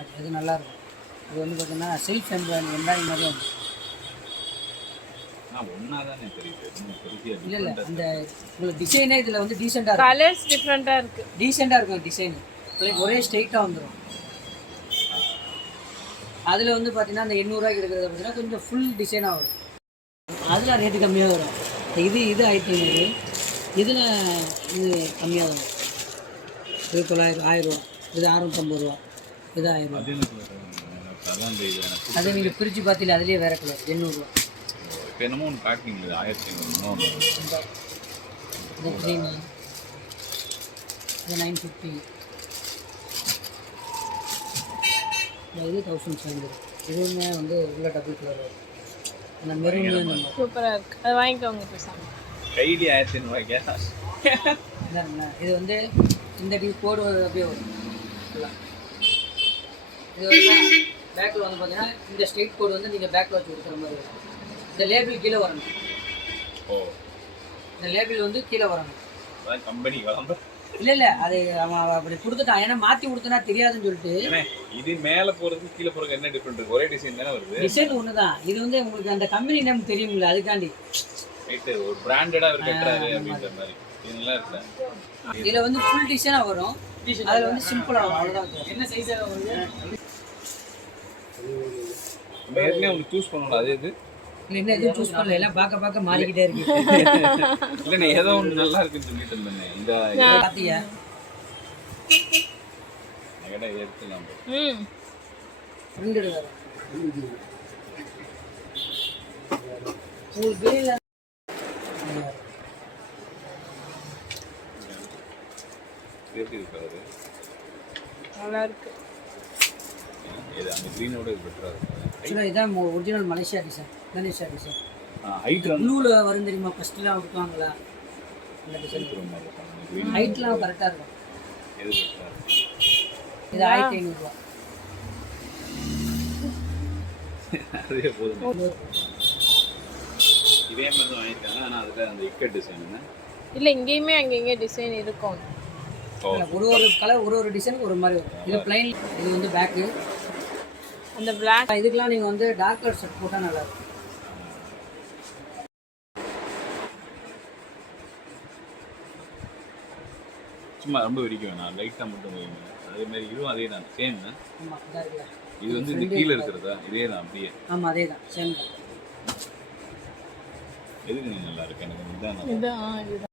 அது நல்லாயிருக்கும். இது வந்து பார்த்தீங்கன்னா செல்ஃப் எம்ப்ராய்டிங் மாதிரியே வந்து இல்லை அந்த உங்களுக்கு டிசைனே இதில் வந்து டீசெண்டாக இருக்கும். கலர்ஸ் டிஃப்ரெண்ட்டாக இருக்குது. டீசெண்டாக இருக்கும் டிசைனு. ஒரே ஸ்ட்ரெயிட்டாக வந்துடும். அதில் வந்து பார்த்தீங்கன்னா அந்த 800 இருக்கிறத பார்த்தீங்கன்னா கொஞ்சம் ஃபுல் டிசைனாக வரும். அதில் ரேட்டு கம்மியாக வரும். இது 1500. இதில் இது கம்மியாக வரும். இது 900, 1000 ரூபா. இது 650 ரூபா. இது 1000 ரூபா. அதை நீங்கள் பிரித்து பார்த்தீங்க அதுலேயே வேறு கலர் 800 ரூபா. என்னமோ ஒன்று பேக்கிங் 1500. இது க்ரீன், இது 950. இது 1700. இதுவுமே வந்து உள்ள டபுள் கலர் வரும். அந்த மெரூன் சூப்பராக இருக்குது. அதை வாங்கிக்கோங்க பேசாமல். கைலி 1500 ரூபாய்க்கா? இது வந்து இந்த கோடு அப்படியே வரும். இது வந்து பேக்கில் வந்து பார்த்தீங்கன்னா இந்த ஸ்ட்ரெயிட் கோடு வந்து நீங்கள் பேக்கில் வச்சு கொடுக்குற மாதிரி வரும். இந்த லேபிள் கீழே வரணும். ஓ, இந்த லேபிள் வந்து கீழே வரணும். கம்பெனி வளர்ந்து இல்லை அது அவன் அப்படி கொடுத்துட்டான். ஏன்னா மாற்றி கொடுத்தனா தெரியாதுன்னு சொல்லிட்டு. இது மேலே போகிறது கீழே போகிறது என்ன டிஃப்ரெண்ட் இருக்குது? ஒரே டிசைன் தானே வருது. டிசைன் ஒன்று தான். இது வந்து உங்களுக்கு அந்த கம்பெனி நேம் தெரியுங்களா, அதுக்காண்டி ரைட்டு. ஒரு பிராண்டடாக அவர் கட்டுறாரு அப்படின்ற மாதிரி இது நல்லா இருக்கா? இதில் வந்து ஃபுல் டிசைனாக வரும். அதில் வந்து சிம்பிளாக வரும். அவ்வளோதான். என்ன சைஸாக வருது? ஏற்கனவே உங்களுக்கு சூஸ் பண்ணணும். அது எது இல்லை என்ன எதுவும் சூஸ் பண்ணல. எல்லாம் பார்க்க மாறிக்கிட்டே இருக்கு. இல்லை நான் ஏதோ ஒன்று நல்லா இருக்குன்னு சொல்லிட்டு இருந்தேன். இந்த பார்த்தியா கடை எடுத்துலாம். ஃப்ரெண்டு வேறு உங்களுக்கு வெளியில் எப்படி இருக்காது? நல்லா இருக்கு. இது அந்த க்ரீனோட இது பெட்டராக இருக்கும். ஆக்சுவலாக இதான் ஒரிஜினல் மலேசியா டிசைன். ஹைட் ப்ளூவில் வரும் தெரியுமா? ஃபஸ்ட்டுலாம் விட்டுவாங்களா அந்த டிசைன். ஹைட்லாம் கரெக்டாக இருக்கும். எது பெட்டராக இருக்கும்? இது 1500 ரூபா. அதே போதும். இதே மாதிரி தான் வாங்கியிருக்காங்க. ஆனால் அதில் அந்த இக்கட் டிசைன் இல்லை, இங்கேயுமே அங்கே டிசைன் இருக்கும். ஒரு கலர் ஒரு டிசைன் ஒரு மாதிரி வரும். இது பிளைன். இது வந்து பேக்கு. அந்த பிளாக் இதுக்கெல்லாம் நீங்கள் வந்து டார்க் கலர் ஷர்ட் போட்டால் நல்லாயிருக்கும். சும்மா ரொம்ப விரிக்க வேணாம், லைட்டாக மட்டும் வைங்க. அதே மாதிரி இதுவும் அதே தான், சேம் தான். இது வந்து இந்த கீழே இருக்கிறதா? இதே தான் அப்படியே. ஆமாம், அதே தான், சேம் தான். எதுக்கு நல்லா இருக்கு? எனக்கு இதுதான்.